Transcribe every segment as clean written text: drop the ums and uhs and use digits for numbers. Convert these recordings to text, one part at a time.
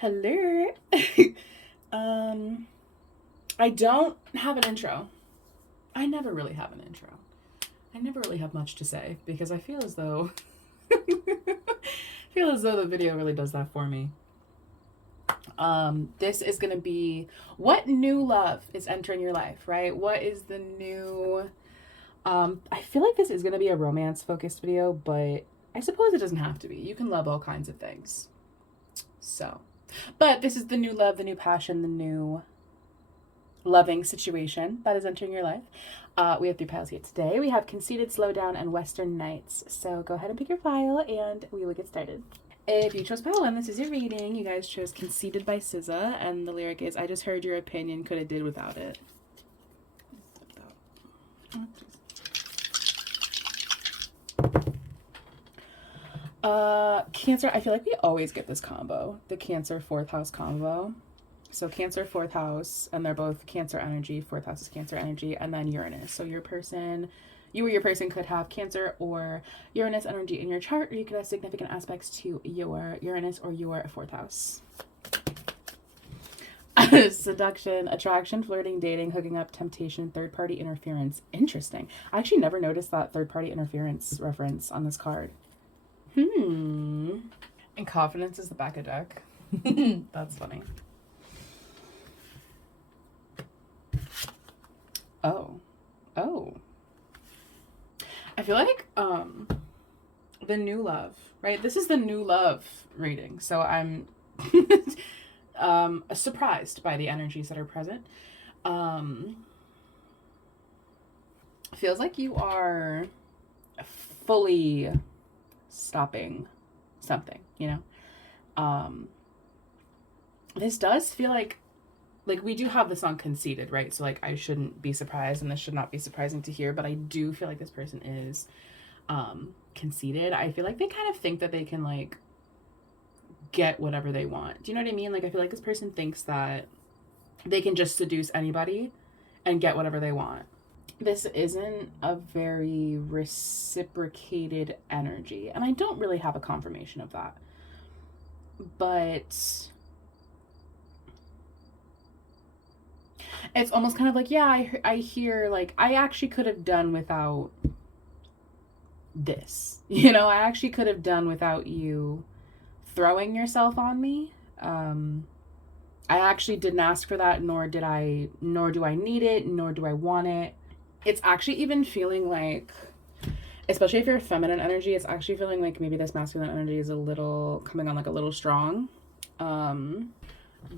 Hello. I don't have an intro. I never really have an intro. I never really have much to say because I feel as though the video really does that for me. This is gonna be what new love is entering your life, right? What is the new I feel like this is gonna be a romance focused video, but I suppose it doesn't have to be. You can love all kinds of things. So, but this is the new love, the new passion, the new loving situation that is entering your life. We have 3 piles here today. We have Conceited, Slowdown, and Western Nights. So go ahead and pick your pile and we will get started. If you chose pile 1, this is your reading. You guys chose Conceited by SZA, and the lyric is, I just heard your opinion, could have did without it. Cancer, I feel like we always get this combo, the Cancer 4th house combo. So Cancer 4th house, and they're both Cancer energy. 4th house is Cancer energy, and then Uranus. So your person, you or your person could have Cancer or Uranus energy in your chart, or you could have significant aspects to your Uranus or your 4th house. Seduction, attraction, flirting, dating, hooking up, temptation, third-party interference. Interesting. I actually never noticed that third-party interference reference on this card. And confidence is the back of deck. That's funny. Oh. I feel like the new love, right? This is the new love reading. So I'm surprised by the energies that are present. Feels like you are fully stopping something, you know? This does feel like we do have the song Conceited, right? So like I shouldn't be surprised, and this should not be surprising to hear, but I do feel like this person is conceited. I feel like they kind of think that they can like get whatever they want. Do you know what I mean? Like I feel like this person thinks that they can just seduce anybody and get whatever they want. This isn't a very reciprocated energy, and I don't really have a confirmation of that. But it's almost kind of like, yeah, I hear, like, I actually could have done without this. You know, I actually could have done without you throwing yourself on me. I actually didn't ask for that, nor do I need it, nor do I want it. It's actually even feeling like, especially if you're feminine energy, it's actually feeling like maybe this masculine energy is a little coming on like a little strong.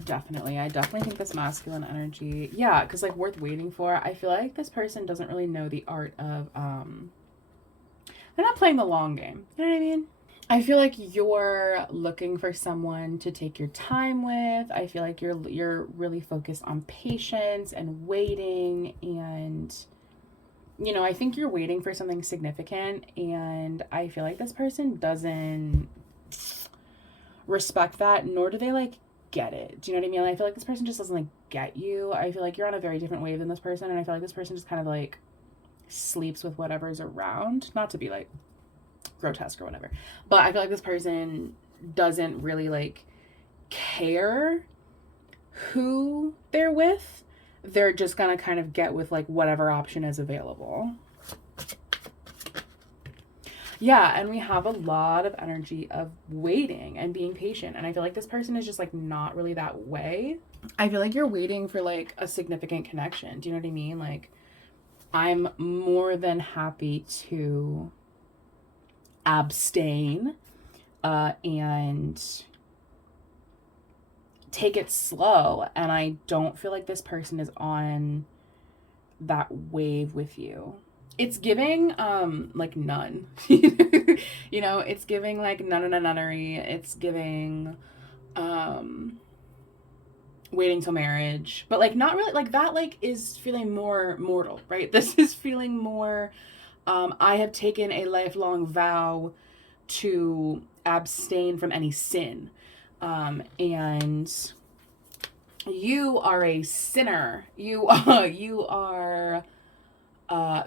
Definitely. I definitely think this masculine energy, yeah, because like worth waiting for. I feel like this person doesn't really know the art of, they're not playing the long game. You know what I mean? I feel like you're looking for someone to take your time with. I feel like you're really focused on patience and waiting, and you know, I think you're waiting for something significant, and I feel like this person doesn't respect that, nor do they like get it. Do you know what I mean? I feel like this person just doesn't like get you. I feel like you're on a very different wave than this person, and I feel like this person just kind of like sleeps with whatever's around. Not to be like grotesque or whatever, but I feel like this person doesn't really like care who they're with. They're just gonna kind of get with like whatever option is available. Yeah, and we have a lot of energy of waiting and being patient, and I feel like this person is just like not really that way. I feel like you're waiting for like a significant connection. Do you know what I mean? Like, I'm more than happy to abstain and take it slow, and I don't feel like this person is on that wave with you. It's giving like none. You know, it's giving like nunnery. It's giving waiting till marriage, but like not really like that. Like is feeling more mortal, right? This is feeling more I have taken a lifelong vow to abstain from any sin. And you are a sinner. You are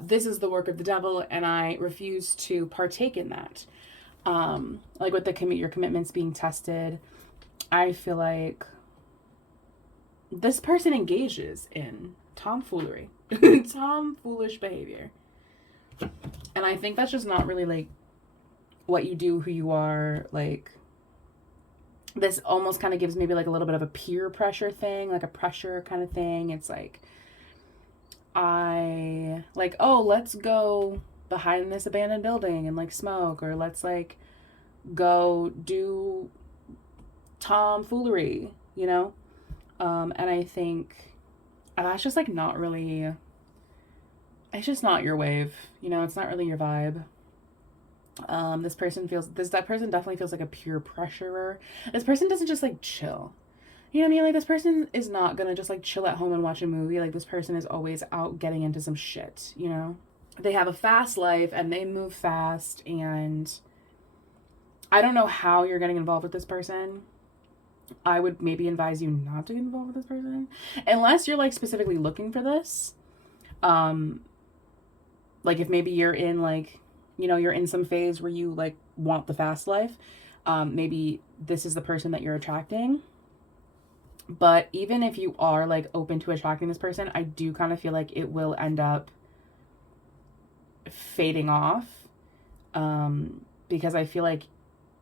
this is the work of the devil, and I refuse to partake in that. Like with your commitments being tested, I feel like this person engages in tomfoolery, tomfoolish behavior. And I think that's just not really like what you do, who you are. Like, this almost kind of gives maybe like a little bit of a peer pressure thing, like a pressure kind of thing. It's like, oh, let's go behind this abandoned building and like smoke, or let's like go do tomfoolery, you know? And I think that's just like not really, it's just not your wave, you know? It's not really your vibe. That person definitely feels like a peer pressurer. This person doesn't just like chill. You know what I mean? Like, this person is not gonna just like chill at home and watch a movie. Like, this person is always out getting into some shit, you know? They have a fast life and they move fast, and I don't know how you're getting involved with this person. I would maybe advise you not to get involved with this person unless you're like specifically looking for this. Like, if maybe you're in like, you know, you're in some phase where you like want the fast life, maybe this is the person that you're attracting. But even if you are like open to attracting this person, I do kind of feel like it will end up fading off, because I feel like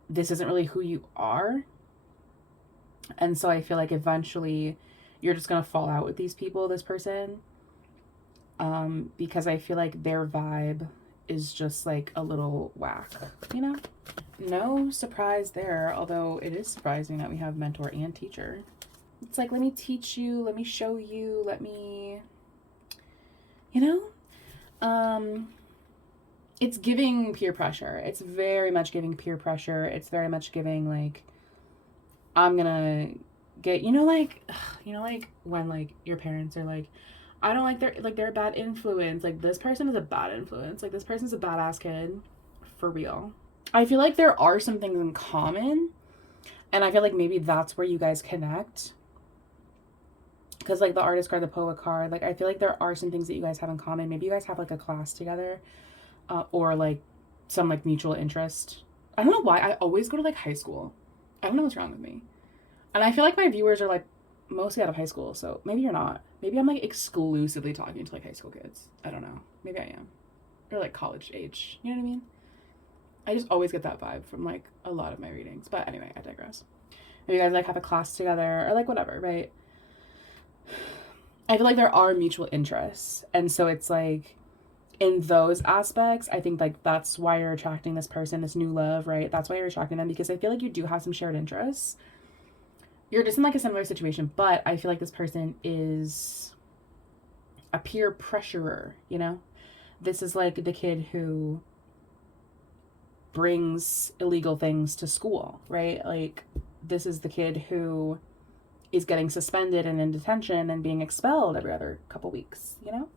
this isn't really who you are. And so I feel like eventually you're just going to fall out with these people, this person, because I feel like their vibe is just like a little whack, you know? No surprise there, although it is surprising that we have mentor and teacher. It's like, let me teach you, let me show you, let me, you know? It's giving peer pressure. It's very much giving peer pressure. It's very much giving like, I'm gonna get, you know, like when like your parents are like, I don't like they're a bad influence. Like, this person is a bad influence. Like, this person's a badass kid. For real. I feel like there are some things in common. And I feel like maybe that's where you guys connect. Because like the artist card, the poet card, like I feel like there are some things that you guys have in common. Maybe you guys have like a class together, or like some like mutual interest. I don't know why I always go to like high school. I don't know what's wrong with me. And I feel like my viewers are like mostly out of high school. So maybe you're not. Maybe I'm like exclusively talking to like high school kids. I don't know. Maybe I am. Or like college age. You know what I mean? I just always get that vibe from like a lot of my readings. But anyway, I digress. Maybe you guys like have a class together or like whatever, right? I feel like there are mutual interests. And so it's like, in those aspects, I think like that's why you're attracting this person, this new love, right? That's why you're attracting them, because I feel like you do have some shared interests. You're just in like a similar situation, but I feel like this person is a peer pressurer, you know? This is like the kid who brings illegal things to school, right? Like, this is the kid who is getting suspended and in detention and being expelled every other couple weeks, you know?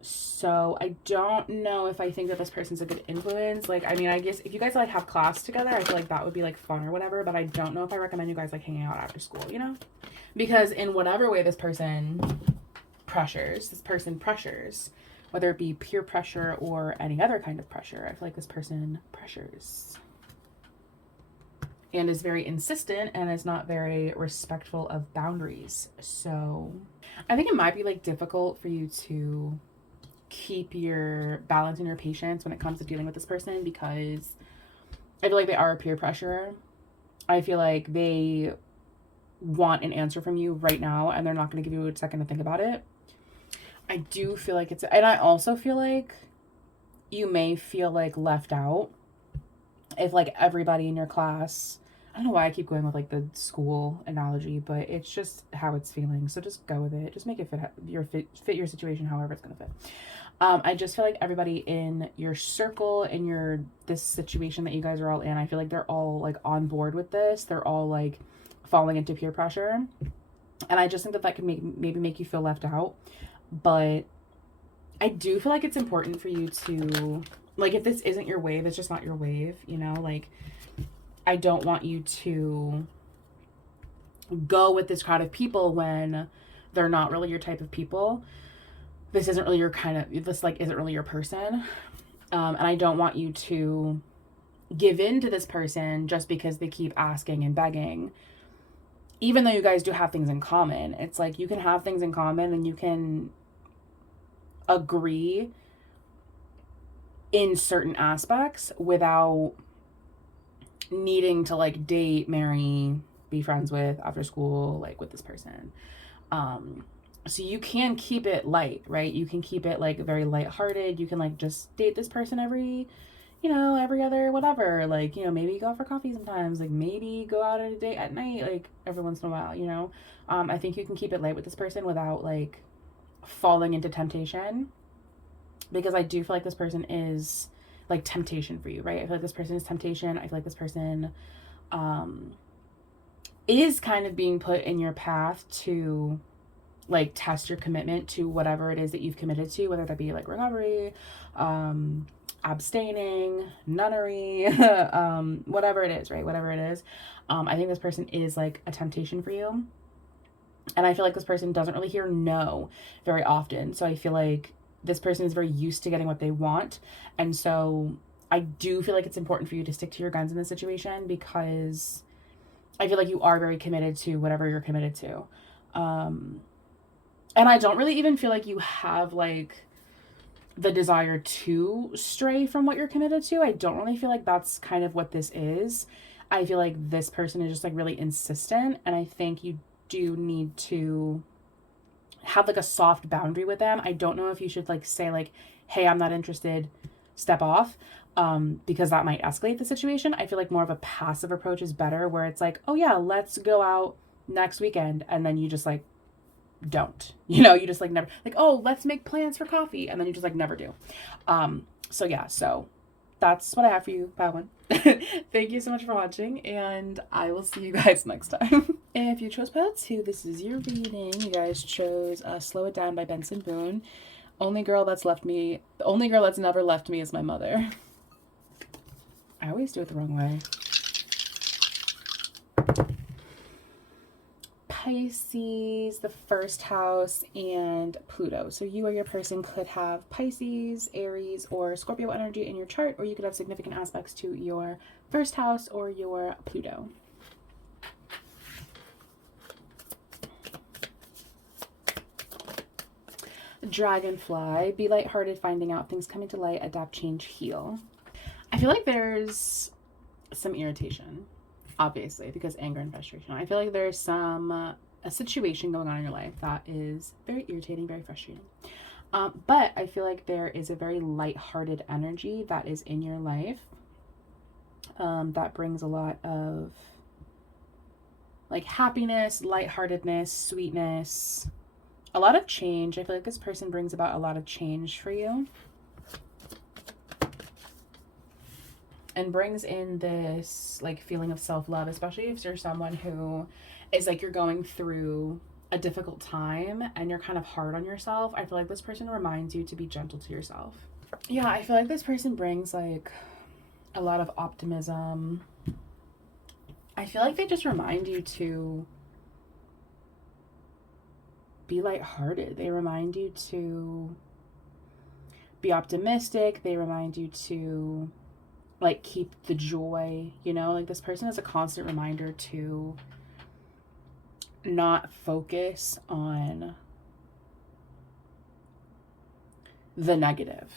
So I don't know if I think that this person's a good influence. Like, I mean, I guess if you guys like have class together, I feel like that would be like fun or whatever, but I don't know if I recommend you guys like hanging out after school, you know? Because in whatever way this person pressures, whether it be peer pressure or any other kind of pressure, I feel like this person pressures and is very insistent and is not very respectful of boundaries. So I think it might be like difficult for you to keep your balance and your patience when it comes to dealing with this person, because I feel like they are a peer pressurer. I feel like they want an answer from you right now and they're not going to give you a second to think about it. I do feel like and I also feel like you may feel like left out if like everybody in your class, I don't know why I keep going with like the school analogy, but it's just how it's feeling. So just go with it. Just make it fit your situation however it's going to fit. I just feel like everybody in your circle, in this situation that you guys are all in, I feel like they're all like on board with this. They're all like falling into peer pressure. And I just think that could maybe make you feel left out. But I do feel like it's important for you to, like, if this isn't your wave, it's just not your wave, you know? Like, I don't want you to go with this crowd of people when they're not really your type of people. This isn't really your kind of, this, like, isn't really your person. And I don't want you to give in to this person just because they keep asking and begging, even though you guys do have things in common. It's like you can have things in common and you can agree in certain aspects without needing to like date, marry, be friends with after school, like with this person. So you can keep it light, right? You can keep it like very lighthearted. You can like just date this person every, every other whatever. Like, maybe go out for coffee sometimes. Like maybe go out on a date at night, like every once in a while. I think you can keep it light with this person without like falling into temptation, because I do feel like this person is like temptation for you, right? I feel like this person is temptation. I feel like this person is kind of being put in your path to like test your commitment to whatever it is that you've committed to, whether that be like recovery, abstaining, nunnery, whatever it is, right? Whatever it is. I think this person is like a temptation for you. And I feel like this person doesn't really hear no very often. So I feel like this person is very used to getting what they want. And so I do feel like it's important for you to stick to your guns in this situation, because I feel like you are very committed to whatever you're committed to. And I don't really even feel like you have like the desire to stray from what you're committed to. I don't really feel like that's kind of what this is. I feel like this person is just like really insistent, and I think you do need to have like a soft boundary with them. I don't know if you should like say like, hey, I'm not interested, step off, because that might escalate the situation. I feel like more of a passive approach is better, where it's like, oh yeah, let's go out next weekend, and then you just like don't, you just like never, like, oh, let's make plans for coffee, and then you just like never do. So yeah, so that's what I have for you, Bowen. Thank you so much for watching, and I will see you guys next time. If you chose Pile 2, this is your reading. You guys chose Slow It Down by Benson Boone. The only girl that's never left me is my mother. I always do it the wrong way. Pisces, the first house, and Pluto. So you or your person could have Pisces, Aries, or Scorpio energy in your chart, or you could have significant aspects to your first house or your Pluto. Dragonfly, be lighthearted, finding out things coming to light, adapt, change, heal. I feel like there's some irritation, obviously, because anger and frustration. I feel like there's a situation going on in your life that is very irritating, very frustrating. But I feel like there is a very lighthearted energy that is in your life that brings a lot of like happiness, lightheartedness, sweetness, a lot of change. I feel like this person brings about a lot of change for you, and brings in this like feeling of self-love, especially if you're someone who is like, you're going through a difficult time and you're kind of hard on yourself. I feel like this person reminds you to be gentle to yourself. Yeah, I feel like this person brings like a lot of optimism. I feel like they just remind you to be lighthearted. They remind you to be optimistic. They remind you to like keep the joy, like this person is a constant reminder to not focus on the negative,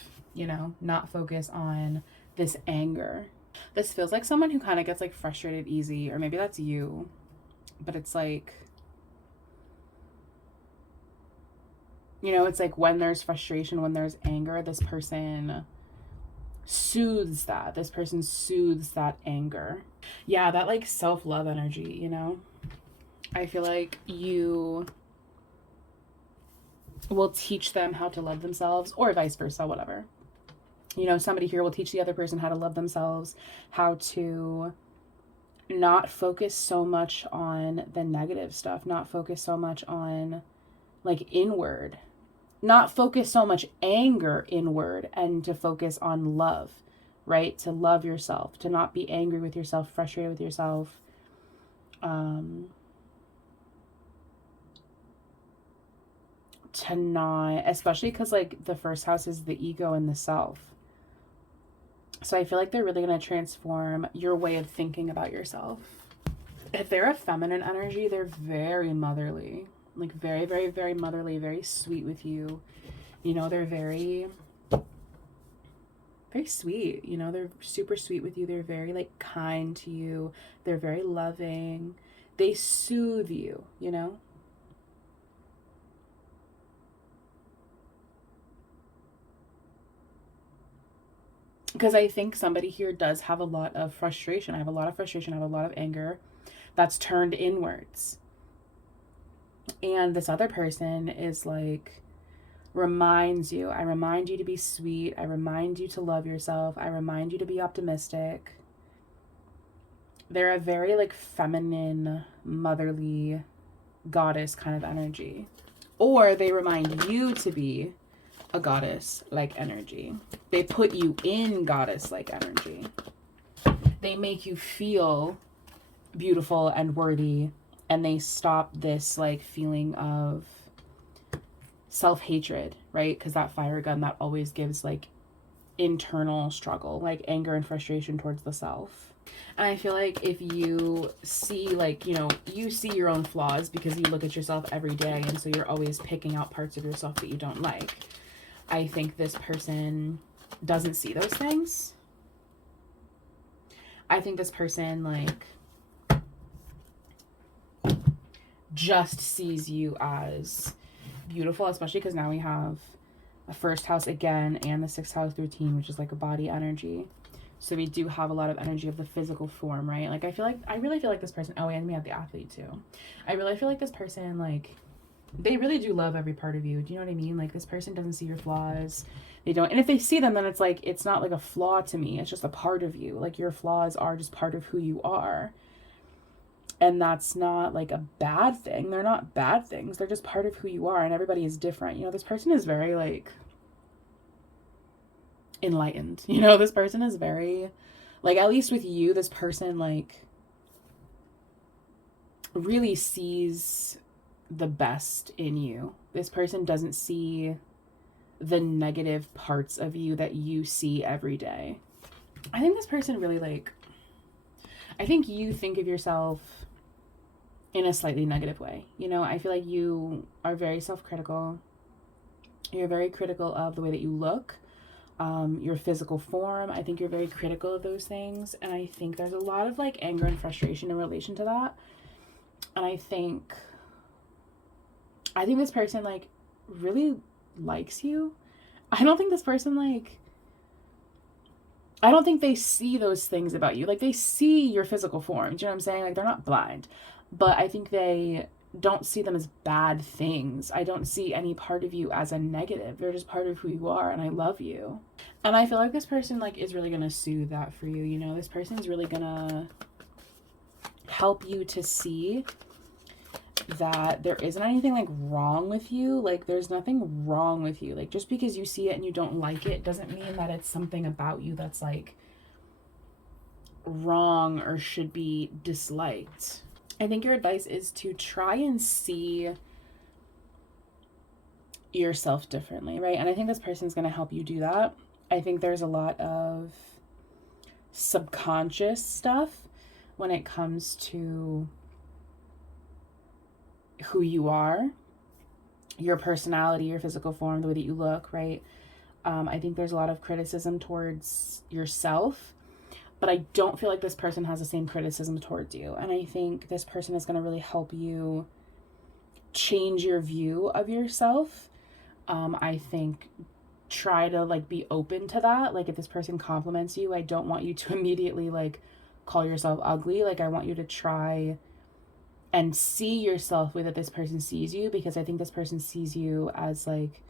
not focus on this anger. This feels like someone who kind of gets like frustrated easy, or maybe that's you, but it's like, it's like when there's frustration, when there's anger, this person soothes that. This person soothes that anger. Yeah, that like self-love energy, I feel like you will teach them how to love themselves, or vice versa, whatever. Somebody here will teach the other person how to love themselves, how to not focus so much on the negative stuff, not focus so much on like inward, not focus so much anger inward, and to focus on love, right? To love yourself, to not be angry with yourself, frustrated with yourself. To not, especially because like the first house is the ego and the self. So I feel like they're really going to transform your way of thinking about yourself. If they're a feminine energy, they're very motherly, like very, very, very motherly, very sweet with you. You know, they're very, very sweet. You know, they're super sweet with you. They're very like kind to you. They're very loving. They soothe you, you know? Because I think somebody here does have a lot of frustration. I have a lot of frustration. I have a lot of anger that's turned inwards. And this other person is like, reminds you. I remind you to be sweet. I remind you to love yourself. I remind you to be optimistic. They're a very like feminine, motherly, goddess kind of energy. Or they remind you to be a goddess like energy. They put you in goddess like energy. They make you feel beautiful and worthy, and they stop this like feeling of self-hatred, right? Because that fire gun, that always gives like internal struggle, like anger and frustration towards the self. And I feel like if you see like, you know, you see your own flaws because you look at yourself every day, and so you're always picking out parts of yourself that you don't like. I think this person doesn't see those things. I think this person like just sees you as beautiful, especially because now we have a first house again and the sixth house routine, which is like a body energy. So we do have a lot of energy of the physical form, right? Like I really feel like this person, oh, and we have the athlete too. I really feel like this person, like, they really do love every part of you. Do you know what I mean? Like, this person doesn't see your flaws. They don't. And if they see them, then it's like, it's not like a flaw to me. It's just a part of you. Like, your flaws are just part of who you are. And that's not like a bad thing. They're not bad things. They're just part of who you are. And everybody is different. You know, this person is very like enlightened. You know, this person is very, like, at least with you, this person like really sees the best in you. This person doesn't see the negative parts of you that you see every day. I think this person really like, I think you think of yourself in a slightly negative way. You know, I feel like you are very self-critical. You're very critical of the way that you look, your physical form. I think you're very critical of those things. And I think there's a lot of like anger and frustration in relation to that. And I think this person like really likes you. I don't think this person like, I don't think they see those things about you. Like, they see your physical form. Do you know what I'm saying? Like, they're not blind. But I think they don't see them as bad things. I don't see any part of you as a negative. They're just part of who you are, and I love you. And I feel like this person like is really going to soothe that for you. You know, this person's really going to help you to see that there isn't anything like wrong with you. Like, there's nothing wrong with you. Like, just because you see it and you don't like it doesn't mean that it's something about you that's like wrong or should be disliked. I think your advice is to try and see yourself differently, right? And I think this person's going to help you do that. I think there's a lot of subconscious stuff when it comes to who you are, your personality, your physical form, the way that you look, right? I think there's a lot of criticism towards yourself, but I don't feel like this person has the same criticism towards you. And I think this person is going to really help you change your view of yourself. I think try to like be open to that. Like, if this person compliments you, I don't want you to immediately like call yourself ugly. Like, I want you to try and see yourself the way that this person sees you, because I think this person sees you as like,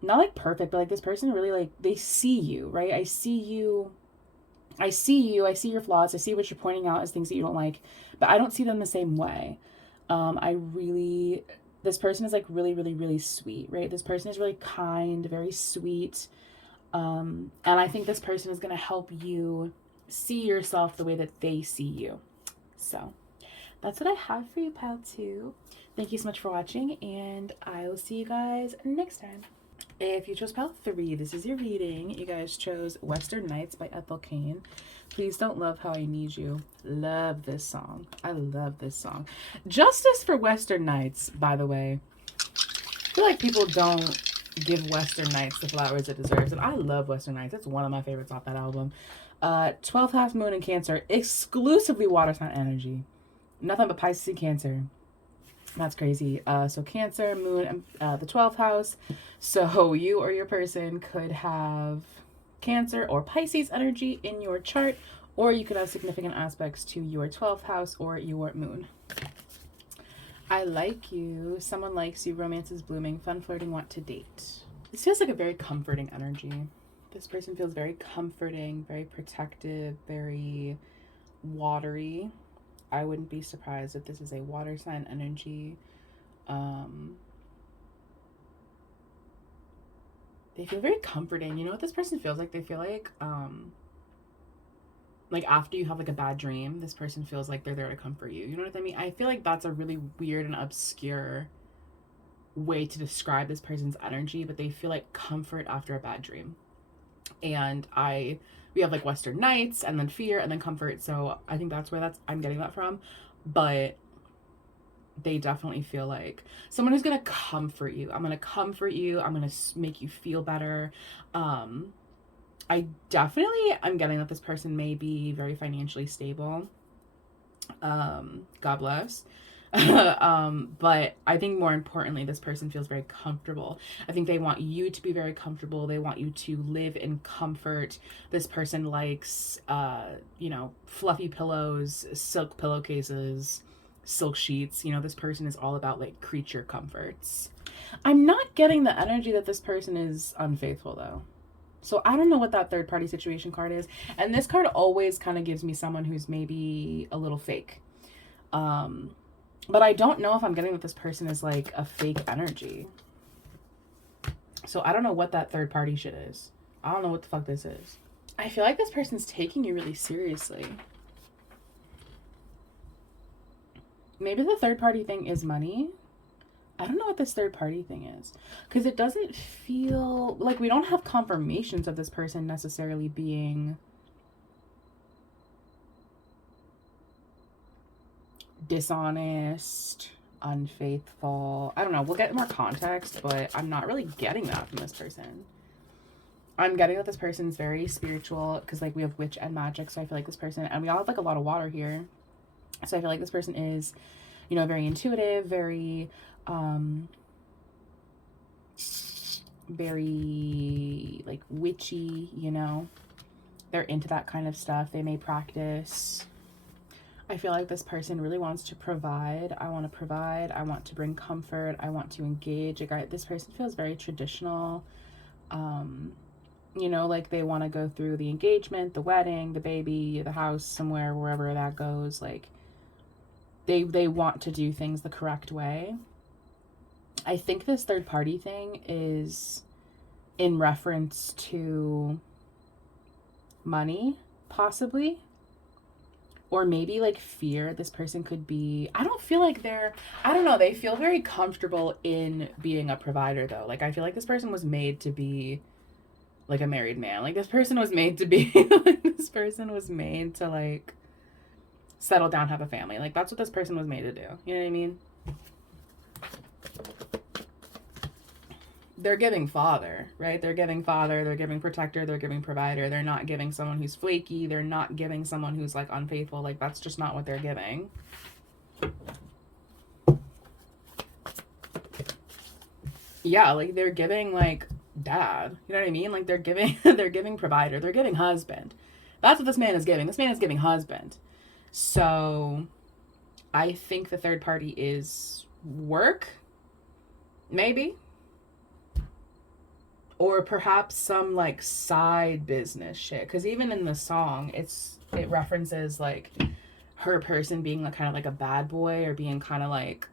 not like perfect, but like this person really like, they see you, right? I see you, I see your flaws, I see what you're pointing out as things that you don't like, but I don't see them the same way. This person is like really, really, really sweet, right? This person is really kind, very sweet. And I think this person is going to help you see yourself the way that they see you. So that's what I have for you, pile 2. Thank you so much for watching, and I will see you guys next time. If you chose pile 3, this is your reading. You guys chose Western Nights by Ethel Cain. Please Don't Love How I Need You. Love this song. I love this song. Justice for Western Nights, by the way. I feel like people don't give Western Nights the flowers it deserves. And I love Western Nights. It's one of my favorites off that album. 12th half moon in Cancer. Exclusively water sign energy. Nothing but Pisces and Cancer. That's crazy. So Cancer, Moon, the 12th house. So you or your person could have Cancer or Pisces energy in your chart, or you could have significant aspects to your 12th house or your moon. I like you. Someone likes you. Romance is blooming. Fun flirting. Want to date. This feels like a very comforting energy. This person feels very comforting, very protective, very watery. I wouldn't be surprised if this is a water sign energy. They feel very comforting. You know what this person feels like? They feel like after you have like a bad dream, this person feels like they're there to comfort you. You know what I mean? I feel like that's a really weird and obscure way to describe this person's energy, but they feel like comfort after a bad dream. And we have like Western Nights and then fear and then comfort. So I think that's where I'm getting that from. But they definitely feel like someone who's going to comfort you. I'm going to comfort you. I'm going to make you feel better. I'm getting that this person may be very financially stable. God bless. But I think more importantly, this person feels very comfortable. I think they want you to be very comfortable. They want you to live in comfort. This person likes, fluffy pillows, silk pillowcases, silk sheets. This person is all about like creature comforts. I'm not getting the energy that this person is unfaithful though. So I don't know what that third party situation card is. And this card always kind of gives me someone who's maybe a little fake. But I don't know if I'm getting that this person is like a fake energy. So I don't know what that third party shit is. I don't know what the fuck this is. I feel like this person's taking you really seriously. Maybe the third party thing is money. I don't know what this third party thing is. Because it doesn't feel like we don't have confirmations of this person necessarily being dishonest, unfaithful. I don't know. We'll get more context, but I'm not really getting that from this person. I'm getting that this person's very spiritual because like we have witch and magic. So I feel like this person, and we all have like a lot of water here. So I feel like this person is, very intuitive, very, very like witchy, They're into that kind of stuff. They may practice. I feel like this person really wants to provide. I want to provide. I want to bring comfort. I want to engage. This person feels very traditional. Like they want to go through the engagement, the wedding, the baby, the house, somewhere, wherever that goes. Like they want to do things the correct way. I think this third party thing is in reference to money, possibly. Or maybe like fear. This person could be, I don't feel like they feel very comfortable in being a provider though. Like I feel like this person was made to be like a married man. Like this person was made to be, this person was made to like settle down, have a family. Like that's what this person was made to do. You know what I mean? They're giving father, right? They're giving father, they're giving protector, they're giving provider. They're not giving someone who's flaky. They're not giving someone who's like unfaithful. Like that's just not what they're giving. Yeah, like they're giving like dad. You know what I mean? Like they're giving provider. They're giving husband. That's what this man is giving. This man is giving husband. So I think the third party is work. Maybe. Or perhaps some like side business shit. Because even in the song, it references like her person being like kind of like a bad boy or being kind of like,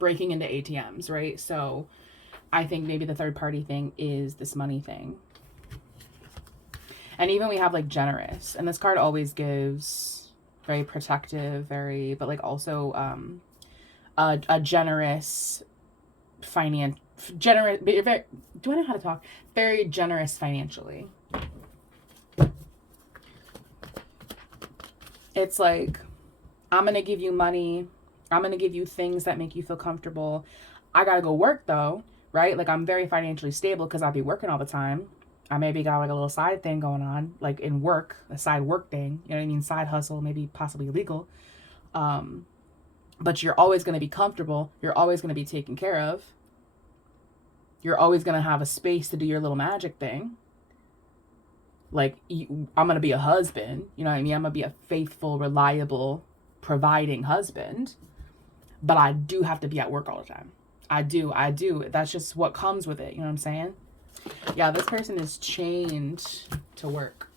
breaking into ATMs, right? So I think maybe the third party thing is this money thing. And even we have like generous. And this card always gives very protective, but like also a generous generous, very, do I know how to talk? Very generous financially. It's like, I'm going to give you money. I'm going to give you things that make you feel comfortable. I got to go work though, right? Like, I'm very financially stable because I'll be working all the time. I maybe got like a little side thing going on, like in work, a side work thing, you know what I mean? Side hustle, maybe possibly illegal. But you're always going to be comfortable. You're always going to be taken care of. You're always going to have a space to do your little magic thing. Like, I'm going to be a husband, you know what I mean? I'm going to be a faithful, reliable, providing husband. But I do have to be at work all the time. I do. That's just what comes with it, you know what I'm saying? Yeah, this person is chained to work.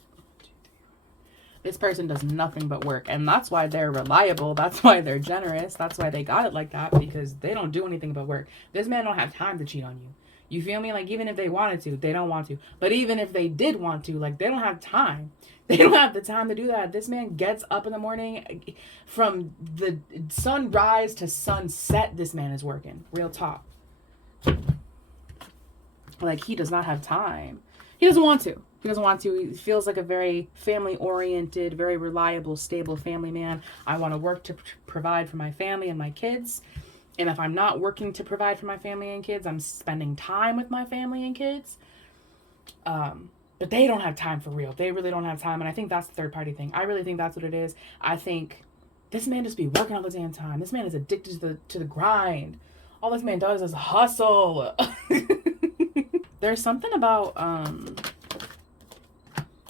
This person does nothing but work. And that's why they're reliable. That's why they're generous. That's why they got it like that, because they don't do anything but work. This man don't have time to cheat on you. You feel me? Like, even if they wanted to, they don't want to. But even if they did want to, like, they don't have time. They don't have the time to do that. This man gets up in the morning. From the sunrise to sunset, this man is working. Real talk. Like, he does not have time. He doesn't want to. He doesn't want to. He feels like a very family-oriented, very reliable, stable family man. I want to work to provide for my family and my kids. And if I'm not working to provide for my family and kids, I'm spending time with my family and kids. But they don't have time for real. They really don't have time. And I think that's the third party thing. I really think that's what it is. I think this man just be working all the damn time. This man is addicted to the grind. All this man does is hustle. There's something about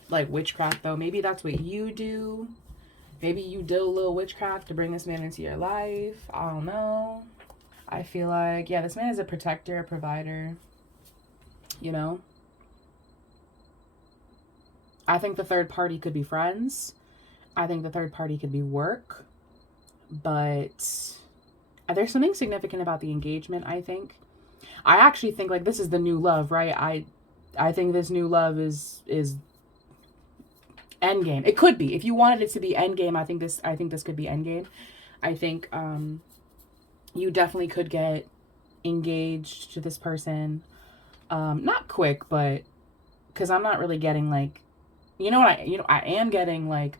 like witchcraft though. Maybe that's what you do. Maybe you did a little witchcraft to bring this man into your life. I don't know. I feel like, yeah, this man is a protector, a provider. You know? I think the third party could be friends. I think the third party could be work. But there's something significant about the engagement, I think. I actually think, like, this is the new love, right? I think this new love is endgame. It could be. If you wanted it to be endgame, I think this could be endgame. I think you definitely could get engaged to this person. Not quick, but because I'm not really getting like, I am getting like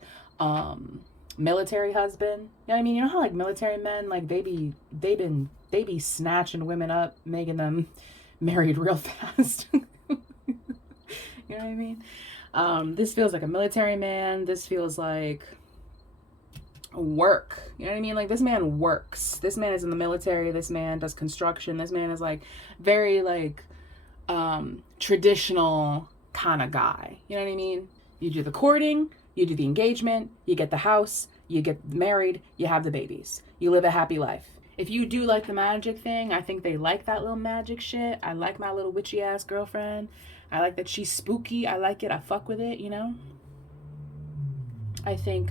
military husband. You know what I mean? You know how like military men, like they be snatching women up, making them married real fast. You know what I mean? This feels like a military man. This feels like work. You know what I mean? Like, this man works. This man is in the military. This man does construction. This man is like very like traditional kind of guy. You know what I mean? You do the courting, you do the engagement, you get the house, you get married, you have the babies. You live a happy life. If you do like the magic thing, I think they like that little magic shit. I like my little witchy ass girlfriend. I like that she's spooky. I like it. I fuck with it, you know? I think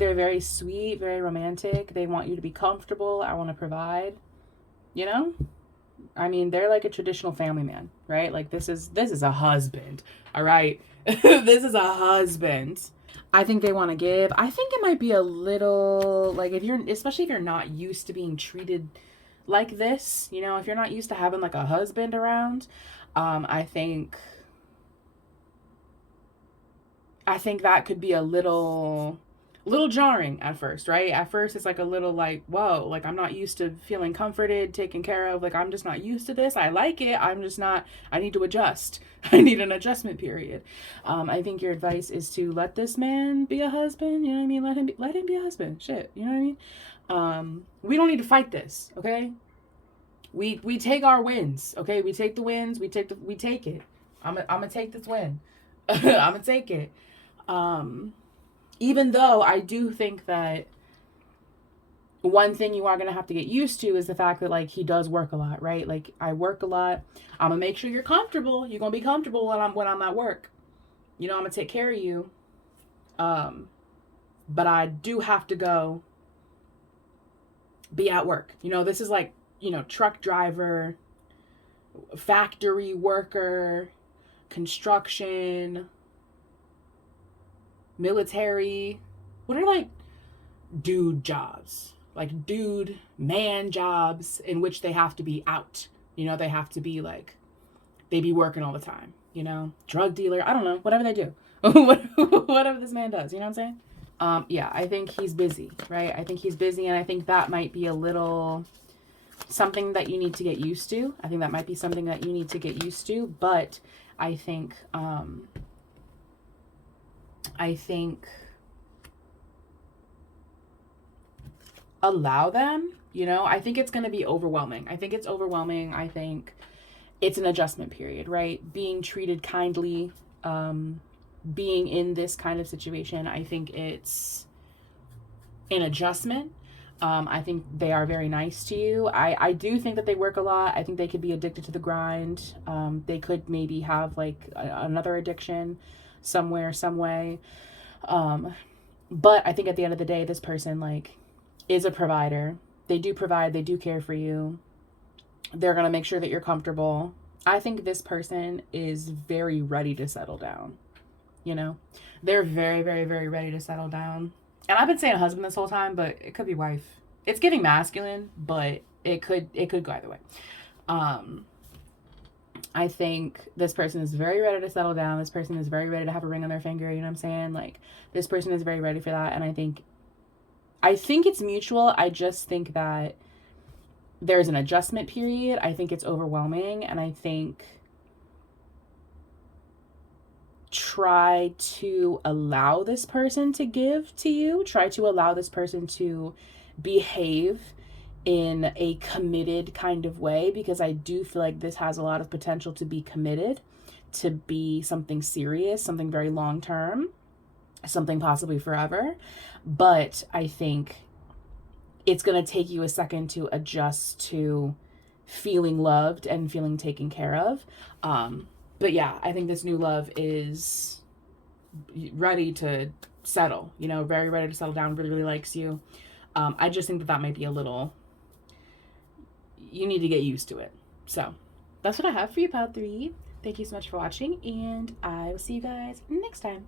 they're very sweet, very romantic. They want you to be comfortable. I want to provide, you know? I mean, they're like a traditional family man, right? Like, this is a husband, all right? This is a husband. I think they want to give. I think it might be a little, like, especially if you're not used to being treated like this, you know, if you're not used to having like a husband around, I think that could be a little jarring at first, right? At first it's like a little like, whoa, like I'm not used to feeling comforted, taken care of, like I'm just not used to this. I like it. I'm just not, I need to adjust. I need an adjustment period. I think your advice is to let this man be a husband, you know what I mean? Let him be a husband. Shit, you know what I mean? We don't need to fight this, okay? We take our wins, okay? We take the wins, we take it. I'm gonna take this win. I'm gonna take it. Even though I do think that one thing you are going to have to get used to is the fact that, like, he does work a lot, right? Like, I work a lot. I'm going to make sure you're comfortable. You're going to be comfortable when I'm at work. You know, I'm going to take care of you. But I do have to go be at work. You know, this is like, you know, truck driver, factory worker, construction, military. What are like dude jobs? like dude man jobs in which they have to be out. You know, they have to be like, they be working all the time, you know, drug dealer, I don't know, whatever they do. Whatever this man does, you know what I'm saying? Yeah, I think he's busy, right? I think he's busy, and I think that might be a little something that you need to get used to. I think that might be something that you need to get used to, but I think allow them, you know. I think it's going to be overwhelming. I think it's overwhelming. I think it's an adjustment period, right? Being treated kindly, being in this kind of situation, I think it's an adjustment. I think they are very nice to you. I do think that they work a lot. I think they could be addicted to the grind. They could maybe have like another addiction somewhere, some way. But I think at the end of the day, this person like is a provider. They do provide, they do care for you. They're going to make sure that you're comfortable. I think this person is very ready to settle down. You know, they're very, very, very ready to settle down. And I've been saying husband this whole time, but it could be wife. It's giving masculine, but it could go either way. I think this person is very ready to settle down. This person is very ready to have a ring on their finger. You know what I'm saying? Like, this person is very ready for that. And I think it's mutual. I just think that there's an adjustment period. I think it's overwhelming. And I think try to allow this person to give to you. Try to allow this person to behave in a committed kind of way, because I do feel like this has a lot of potential to be committed, to be something serious, something very long term, something possibly forever. But I think it's going to take you a second to adjust to feeling loved and feeling taken care of. But yeah, I think this new love is ready to settle, you know, very ready to settle down, really, really likes you. I just think that might be a little, you need to get used to it. So that's what I have for you, Pile 3. Thank you so much for watching, and I will see you guys next time.